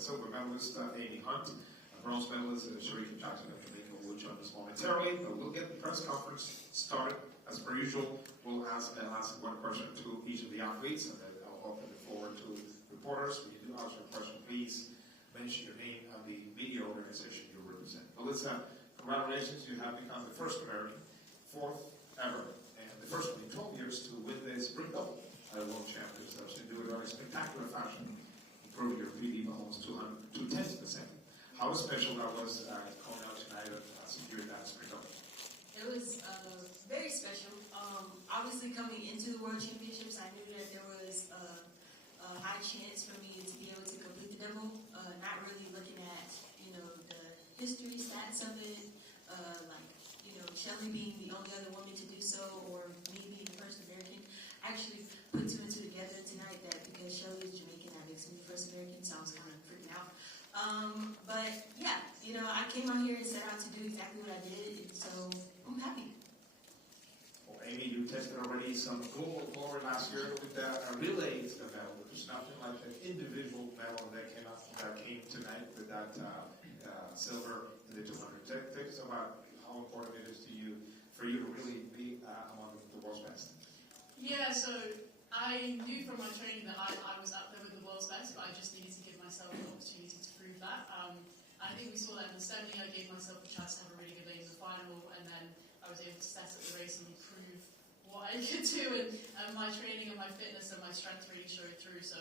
silver medalist Amy Hunt, bronze medalist Sharika Jackson and Kamika will join us momentarily, but we'll get the press conference started. As per usual, we'll ask one question to each of the athletes, and then I'll open the floor to reporters. When you do ask your question, please mention your name and the media organization you represent. Melissa, congratulations, you have become the first American, fourth ever, and the first one in 12 years to win the sprint double at the World Championships. So you do it in a spectacular fashion, improving your PD by almost 2/10 of a second. How special that was going out tonight and securing that sprint double? It was very special. Obviously, coming into the World Championships, I knew that there was a high chance for me to be able to complete the double. Not really looking at the history stats of it, Shelly being the only other woman to do so, or me being the first American. I actually put two and two together tonight that because Shelly is Jamaican, that makes me the first American, so I was kind of freaking out. But yeah, I came out here and set out to do exactly what I did, and so I'm happy. Well, Amy, you tested already some global glory last year with a relay medal, which is nothing like an individual medal that came tonight with that silver in the 200. Tell us about how important it is to you for you to really be among the world's best. Yeah, so I knew from my training that I was up there with the world's best, but I just needed to give myself an opportunity to prove that. I think we saw that in the 70. I gave myself a chance to have a really good day in the final, and then I was able to set up the race and prove what I could do, and my training and my fitness and my strength really showed through. So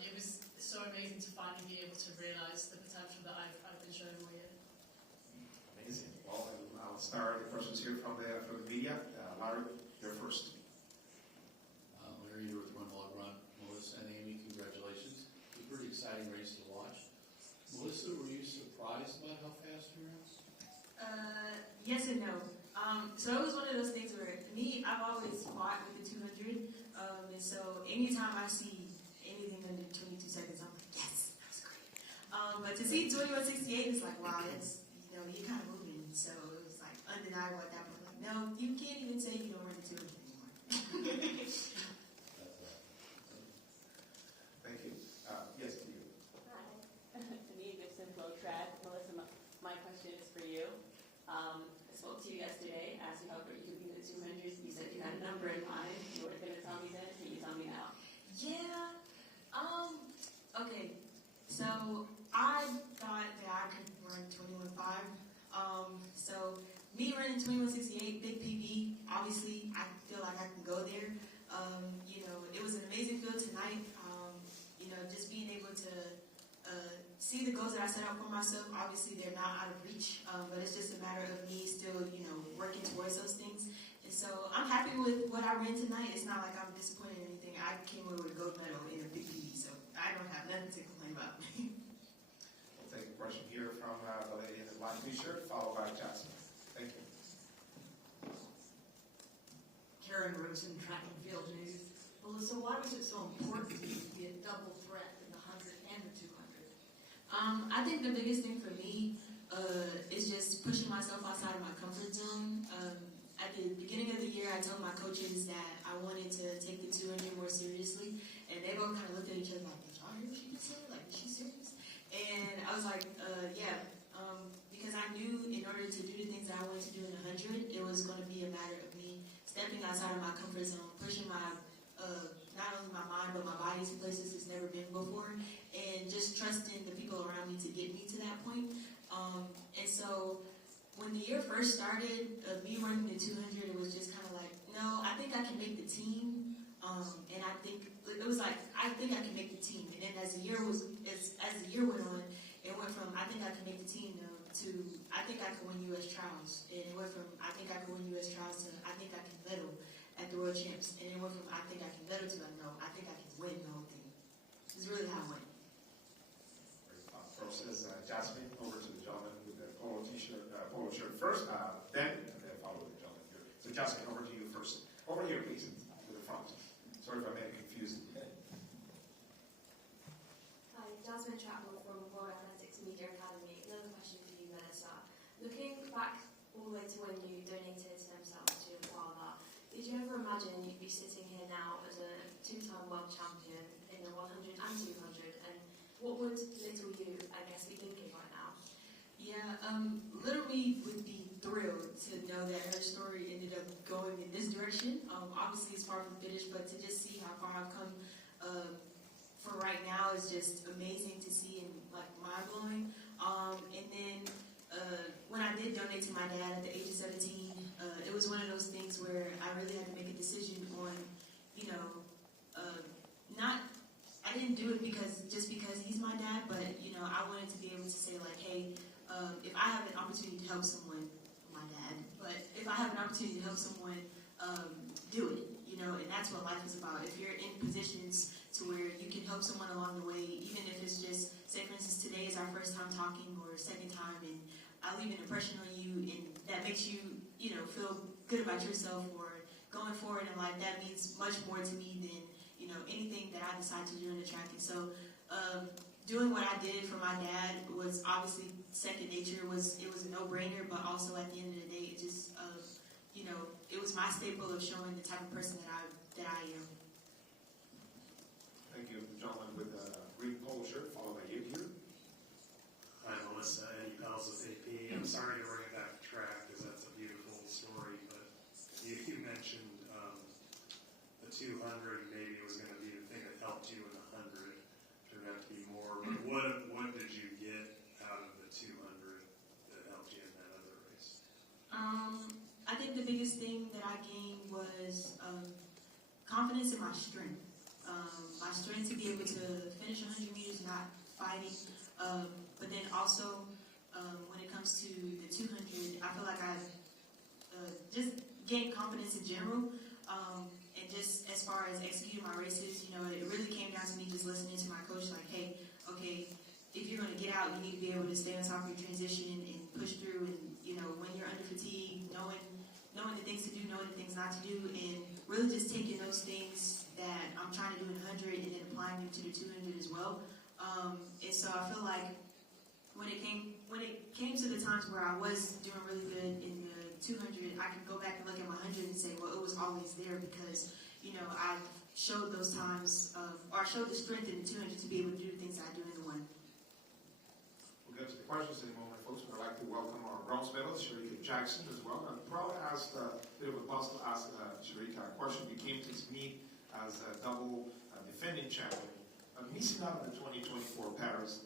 it was so amazing to finally be able to realise the potential that I've been showing all year. Amazing. Well, I'll start the questions here from the media. Larry, you're first. Larry, you're with Run Log Run. Melissa and Amy, congratulations. It was a pretty exciting race to watch. Melissa, were you surprised about how fast you ran? Yes and no. So it was one of those things where, I've always fought with the 200, and so anytime I see anything under 22 seconds, I'm like, yes, that was great. But to see 21:68, it's like, wow, that's, you're kind of moving. So it was like undeniable at that point. Like, no, you can't even say you don't run the 200 anymore. Thank you. Yes, to you. Hi. Anita Gibson, Flow Track. Melissa, my question is for you. I spoke to you yesterday, asked you how great you could be in the 200s. You said you had a number in mind. You weren't going to tell me then. Can you tell me now? Yeah. Okay. So I thought that I could run 21.5. So me running 21:68, big PB. Obviously, I feel like I can go there. It was an amazing feel tonight. Just being able to see the goals that I set out for myself. Obviously, they're not out of reach, but it's just a matter of me still, working towards those things. And so I'm happy with what I ran tonight. It's not like I'm disappointed in anything. I came away with a gold medal in a big PB, so I don't have nothing to complain about. We'll take a question here from the lady in the black t-shirt, followed by Jackson. Thank you. Karen Rosen, Track and Field News. Melissa, why was it so important to be a double threat in the 100 and the 200? I think the biggest thing for me is just pushing myself outside of my comfort zone. At the beginning of the year, I told my coaches that I wanted to take the 200 more seriously, and they both kind of looked at each other like, did y'all hear what she just said? Like, is she serious? And I was like, yeah, because I knew in order to do the things that I wanted to do in the 100, it was going to be a matter of me stepping outside of my comfort zone, pushing my not only my mind but my body to places it's never been before, and just trusting the people around me to get me to that point. And so when the year first started, me running the 200, it was just kind of like, no, I think I can make the team. And I think it was like, I think I can make the team. And then as the year went on, it went from I think I can make the team to I think I can win U.S. trials. And it went from I think I can win U.S. trials to I think I can medal at the World Champs. And it went from I think I can medal to no, I think I can win the whole thing. It's really how I went. Process. Jasmine, over to the gentleman with the polo shirt first, then, and then follow the gentleman here. So Jasmine, over to you first. Over here, please, to the front. Sorry if I made it confusing. Hi, Jasmine Chapman from World Athletics Media Academy. Another question for you, Melissa. Looking back all the way to when you donated stem cells to your father, did you ever imagine you'd be sitting here now as a two-time world champion in the 100 and 200? And what would little Yeah, Little Me would be thrilled to know that her story ended up going in this direction. Obviously, it's far from finished, but to just see how far I've come for right now is just amazing to see and like mind blowing. And then when I did donate to my dad at the age of 17, it was one of those things where I really had to make a decision on, you know, I didn't do it because he's my dad, but you know, I wanted to be able to say like, hey, if I have an opportunity to help someone, my dad, but if I have an opportunity to help someone, do it, you know, and that's what life is about. If you're in positions to where you can help someone along the way, even if it's just, say for instance, today is our first time talking or second time, and I leave an impression on you, and that makes you, you know, feel good about yourself or going forward in life, that means much more to me than, you know, anything that I decide to do in the track. And so, doing what I did for my dad was obviously second nature. It was a no-brainer, but also at the end of the day, it just, you know, it was my staple of showing the type of person that I am. Thank you, the gentleman with the green polo shirt, followed by you here. Hi, Melissa, Eddie Pels with AP. I'm sorry to bring it back to track because that's a beautiful story, but you mentioned the 200 maybe was going to be the thing that helped you in the 100. Turned out to be more. But what did you get out of the 200 that helped you in that other race? I think the biggest thing that I gained was confidence in my strength. My strength to be able to finish 100 meters not fighting, but then also when it comes to the 200, I feel like I've just gained confidence in general, and just as far as executing my races, you know, it really came down to me just listening to my coach, like, hey, okay, if you're going to get out, you need to be able to stay on top of your transition and push through, and you know, when you're under fatigue, knowing the things to do, knowing the things not to do, and really just taking those things that I'm trying to do in 100 and then applying them to the 200 as well. And so I feel like when it came to the times where I was doing really good in the 200, I could go back and look at my 100 and say, well, it was always there because, you know, I showed those times, or I showed the strength in the 200 to be able to do the things that I do in the 1. We'll get to the questions in a moment, folks, but I'd like to welcome our bronze medalist, Sharika Jackson, as well. I'm proud to ask, a bit of a buzz to ask Sharika a question. You came to meet as a double defending champion. Missing out on the 2024 Paris,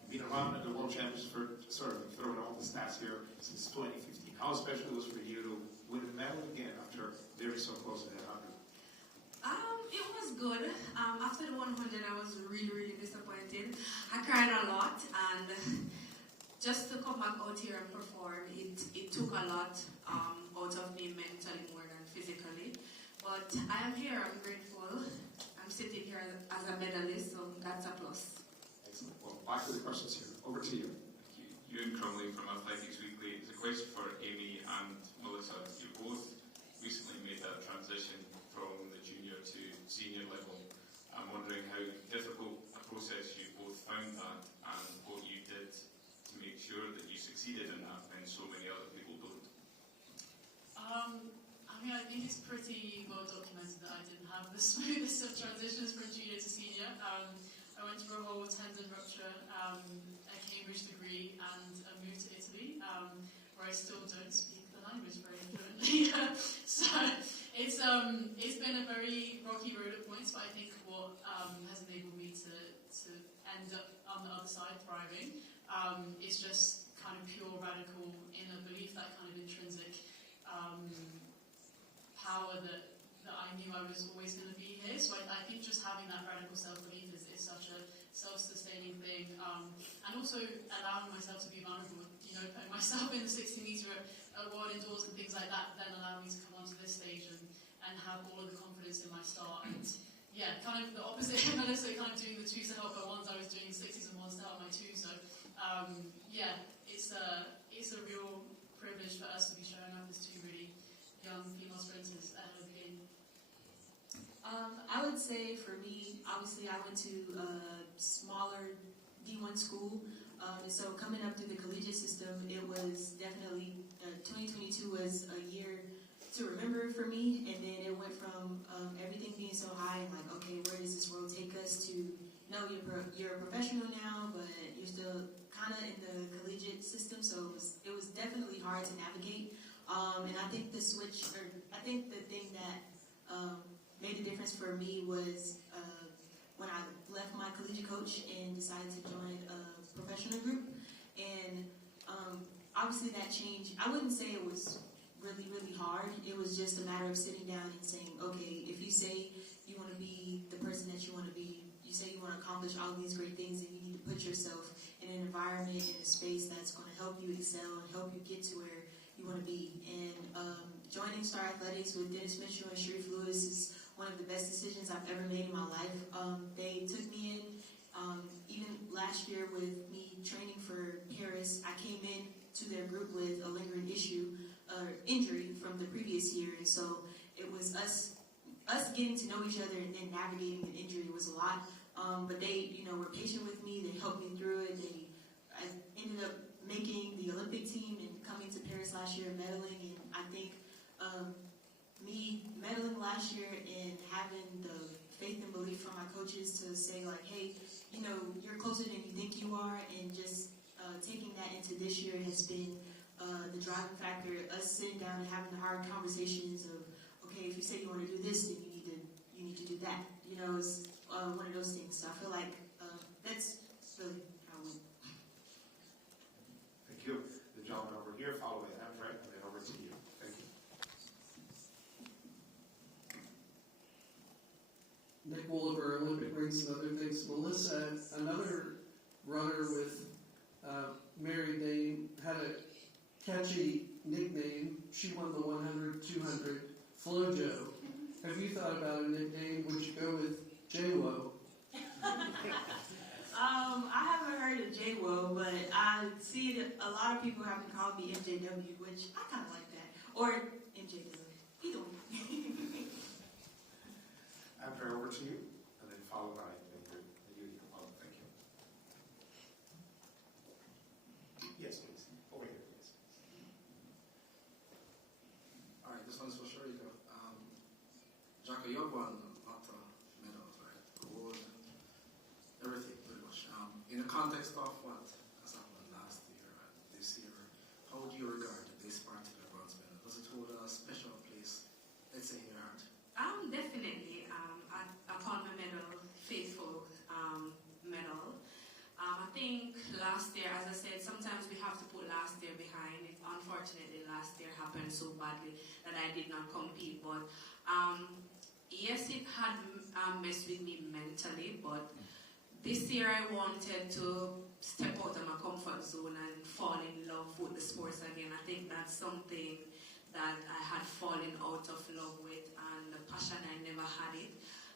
you've been around at the World Championships for, sort of throwing all the stats here, since 2015. How special it was for you to win a medal again after very so close to that 100? It was good. After the 100, I was really, really disappointed. I cried a lot, and just to come back out here and perform, it took a lot out of me mentally more than physically. But I am here, I'm grateful. I'm sitting here as a medalist, so that's a plus. Excellent. Well, back to the questions here. Over to you. Ewan Crumley from Athletics Weekly. It's a question for Amy and Melissa. You both recently made that transition from the junior to senior level. I'm wondering how difficult a process you both found that and what you did to make sure that you succeeded in that when so many other people don't. I think it's pretty well documented that I didn't have the smoothest of transitions from junior to senior. I went through a whole tendon rupture, a Cambridge degree, and a move to Italy, where I still don't speak the language very fluently. So it's been a very rocky road at points, but I think what has enabled me to end up on the other side thriving is just kind of pure radical inner belief, that kind of intrinsic power that I knew I was always going to be here. So I think just having that radical self-belief is such a self-sustaining thing, and also allowing myself to be vulnerable, you know, putting myself in the 60-meter world indoors and things like that, then allow me to come onto this stage and have all of the confidence in my start. And yeah, kind of the opposite of Melissa, kind of doing the 2s to help her 1s, I was doing 60s and 1s to help my 2s. So yeah, it's a real privilege for us to be showing up as two really young female sprinters ahead of the game. I would say for me, obviously I went to a smaller D1 school, and so coming up through the collegiate system, it was definitely, 2022 was a year to remember for me, and then it went from everything being so high, and like, okay, where does this world take us, to, no, you're a professional now, but you're still kind of in the collegiate system, so it was definitely hard to navigate. And I think the switch, or I think the thing that made a difference for me was when I left my collegiate coach and decided to join a professional group. And obviously that change, I wouldn't say it was really, really hard. It was just a matter of sitting down and saying, okay, if you say you want to be the person that you want to be, you say you want to accomplish all these great things, and you need to put yourself in an environment, in a space that's going to help you excel and help you get to where you want to be. And joining Star Athletics with Dennis Mitchell and Sharif Lewis is one of the best decisions I've ever made in my life. They took me in, even last year with me training for Paris, I came in to their group with a lingering injury from the previous year, and so it was us getting to know each other and then navigating the injury was a lot. But they, were patient with me. They helped me through it. I ended up making the Olympic team and coming to Paris last year and medaling. And I think me medaling last year and having the faith and belief from my coaches to say like, hey, you're closer than you think you are, and just taking that into this year has been the driving factor. Us sitting down and having the hard conversations of, okay, if you say you want to do this, then you need to do that. It's one of those things. So I feel like that's really how it went. Thank you. The gentleman over here, followed by Amtrak, and then over to you. Thank you. Nick Wolliver, Olympic rings and other things. Melissa, another runner with Mary Dane, had a catchy nickname. She won the 100, 200, FloJo. Have you thought about a nickname? Would you go with JWO? I haven't heard of JWO, but I see that a lot of people have been calling me MJW, which I kind of like that. Or MJW. Either one. Amtrak, over to you, and then followed by you. Oh, thank you. Yes, please. Over here, please. All right, this one's for Sharika. Jacko, you won lots of medals, right? Awards and everything, pretty much. In the context of what has happened last year and this year, how would you regard this particular bronze medal? Does it hold a special place, let's say, in your heart? Definitely. I call my medal faithful medal. I think last year, as I said, sometimes we have to put last year behind. Unfortunately, last year happened so badly that I did not compete. But yes, it had messed with me mentally. But this year I wanted to step out of my comfort zone and fall in love with the sports again. I think that's something that I had fallen out of love with, and the passion, I never had it.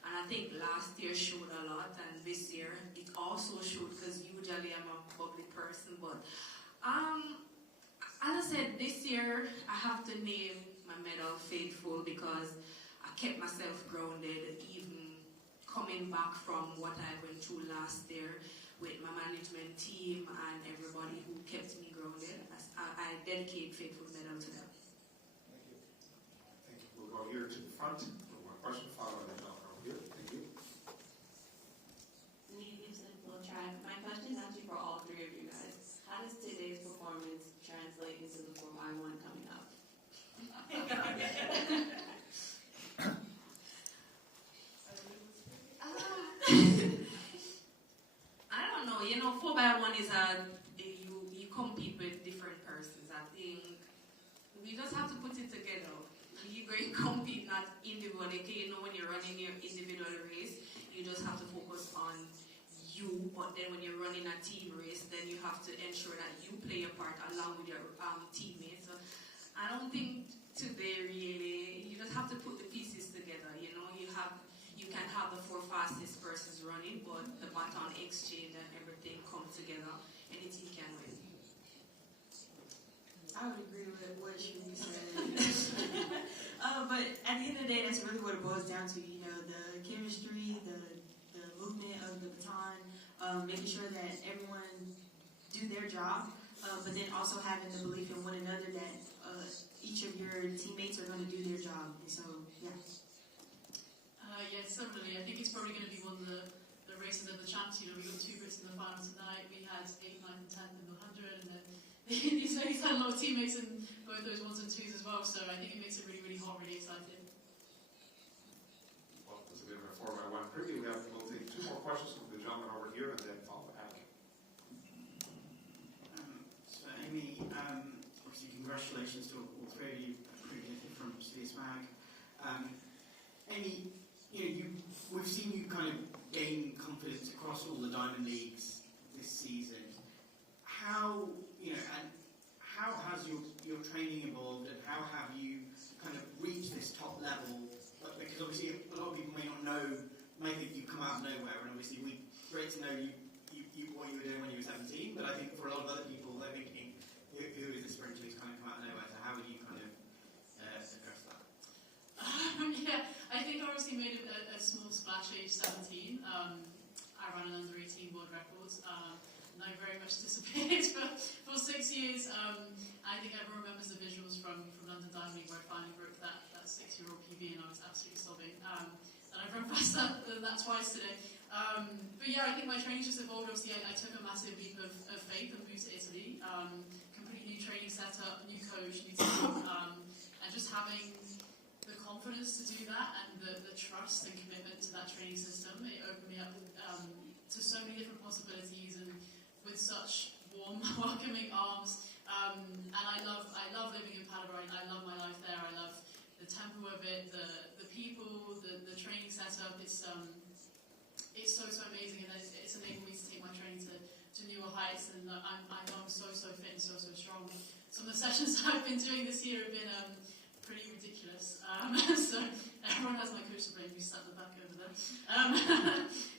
And I think last year showed a lot, and this year it also showed, because usually I'm a bubbly person. But as I said, this year I have to name my medal faithful, because I kept myself grounded, even coming back from what I went through last year with my management team and everybody who kept me grounded. I dedicate faithful medal to them. Thank you. Thank you. We'll go here to the front for one question, followed by the gentleman over here. Thank you. Anita Gibson, Flow Track. My question is actually for all three of you guys. How does today's performance translate into the 4x1 coming up? I don't know. 4x1 is you compete with different persons. I think we just have to put it together. You're going to compete not individually. Okay, when you're running your individual race, you just have to focus on you. But then when you're running a team race, then you have to ensure that you play a part along with your teammates. So I don't think today really. You just have to put the pieces together. You can have the 4 fastest persons running, but the baton exchange and everything come together, and the team can win. I would agree with what you said. But at the end of the day, that's really what it boils down to. The chemistry, the movement of the baton, making sure that everyone do their job, but then also having the belief in one another that each of your teammates are going to do their job. And so, yeah. Yes, similarly, I think it's probably going to be one of the races of the champs. We got 2 Brits in the final tonight. We had 8th, 9th, and 10th in the 100, and then he's had a lot of teammates in both those 1s and 2s as well, so I think it makes it really, really hot, really exciting. Well, there's a bit of a 4x1 preview. We'll take 2 more questions from the gentleman over here and then follow back. So Amy, obviously congratulations to all 3 of you, from CSMAG. Amy, we've seen you kind of gain confidence across all the Diamond Leagues this season. How has your training evolved, and how have you kind of reached this top level? Because obviously a lot of people may not know, may think you've come out of nowhere, and obviously great to know what you were doing when you were 17, but I think for a lot of other people, they're thinking, who is this sprinter who's kind of come out of nowhere? So how would you kind of address that? Yeah, I think I obviously made a small splash age 17. I ran an under 18 world records, and I very much disappeared for 6 years. I think everyone remembers the visuals from London Diamond League where I finally broke that 6-year-old PB, and I was absolutely sobbing. And I've run past that twice today. But yeah, I think my training's just evolved. Obviously, I took a massive leap of faith and moved to Italy. Completely new training setup, new coach, new team, and just having the confidence to do that and the trust and commitment to that training system, it opened me up to so many different possibilities and with such warm, welcoming arms. And I love living in Paderborn. I love my life there. I love the tempo of it, the people, the training setup. It's so amazing, and it's enabled me to take my training to newer heights. And I know I'm so fit and so strong. Some of the sessions I've been doing this year have been pretty ridiculous. So everyone has my coach to blame, who's sat in the back over there.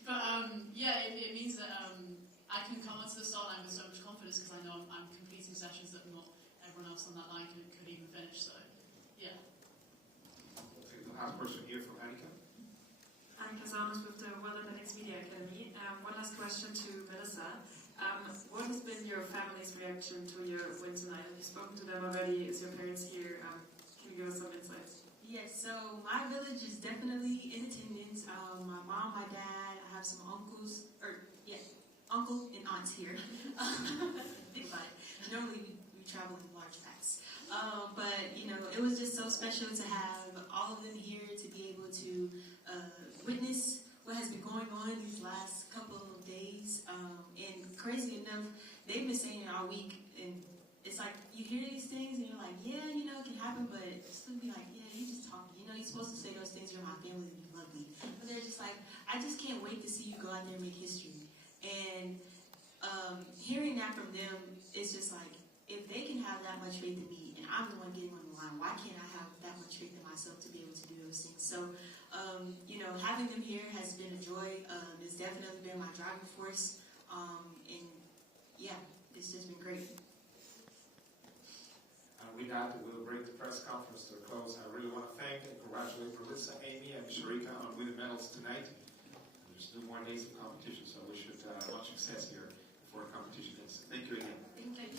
But yeah, it means that I can come onto the start line with so much confidence because I know I'm completing sessions that not everyone else on that line could even finish. So yeah. We'll take the last question here from Annika. Annika Saunders with the World Athletics Media Academy. One last question to Melissa. What has been your family's reaction to your win tonight? Have you spoken to them already? Is your parents here? Can you give us some insights? Yes, so my village is definitely in attendance. My mom, my dad, I have some uncles, uncle and aunts here. Think about it. Normally we travel in large packs. But, it was just so special to have all of them here to be able to witness what has been going on these last couple of days. And crazy enough, they've been saying it all week, and it's like you hear these things and you're like, yeah, it can happen, but still be like, yeah, you're just talking. You're supposed to say those things, you're my family, you love me. But they're just like, I just can't wait to see you go out there and make history. And hearing that from them, it's just like, if they can have that much faith in me, and I'm the one getting on the line, why can't I have that much faith in myself to be able to do those things? So, having them here has been a joy. It's definitely been my driving force. And yeah, it's just been great. And with that, we'll bring the press conference to a close. I really want to thank and congratulate Melissa, Amy, and Sharika on winning medals tonight. There's 2 more days of competition, so we should much success here before the competition ends. Thank you again. Thank you.